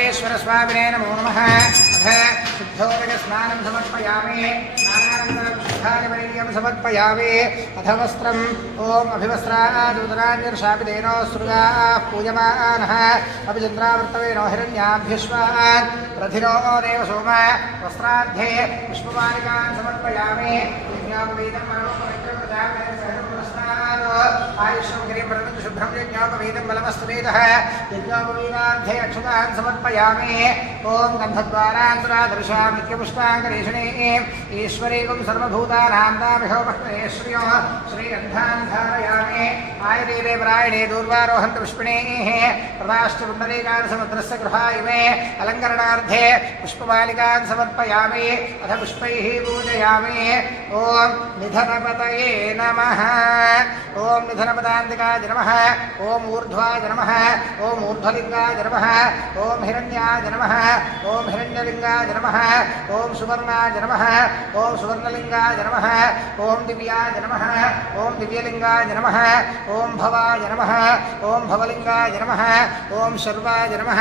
सर्वेश्वरस्वामिने नमो नमः। अथ शुद्धोदकस्नानं समर्पयामि। स्नानानन्तरं शुद्धादिमनीयं समर्पयामि। अथ वस्त्रम् ॐ अभिवस्त्रादुदरान्यर्षापितेनो सृगाः पूयमानः अभिचन्द्रावर्तवेनो हिरण्याभ्यश्वान् रथिनो देव सोम वस्त्रार्धे पुष्पमालिकान् समर्पयामि। यज्ञोपवीतं मनोपवित्रं प्रजापतिं सहस्रपुरस्तात् आयुष्यं गिरिं शुभ्रं यज्ञोपवीतं बलमस्तुवेदः यज्ञोपवीतार्धे अक्षतान् समर्पयामि। ॐ गन्धद्वारान्तरादर्शामित्यपुष्पाङ्गरेषणे ईश्वरीकं सर्वभूतानां दामिहोपक्तये श्रियो श्रीगन्धान् धारयामि। आयुर्वेदे परायणे दूर्वारोहन्त पुष्पिणेः प्रदाष्टपुण्डरीकान् गृहा इमे अलङ्करणार्धे पुष्पमालिकान् समर्पयामि। अथ पुष्पैः पूजयामि। ॐ निधनपतये नमः। ॐ निधनपदान्तिकाय नमः। ॐ ऊर्ध्वाय नमः। ॐ ऊर्ध्वलिङ्गाय नमः। ॐ हिरण्याय नमः। ॐ हिरण्यलिङ्गाय नमः। ॐ सुवर्णाय नमः। ॐ सुवर्णलिङ्गाय नमः। ॐ दिव्याय नमः। ॐ दिव्यलिङ्गाय नमः। ॐ भवाय नमः। ॐ भवलिङ्गाय नमः। ॐ शर्वाय नमः।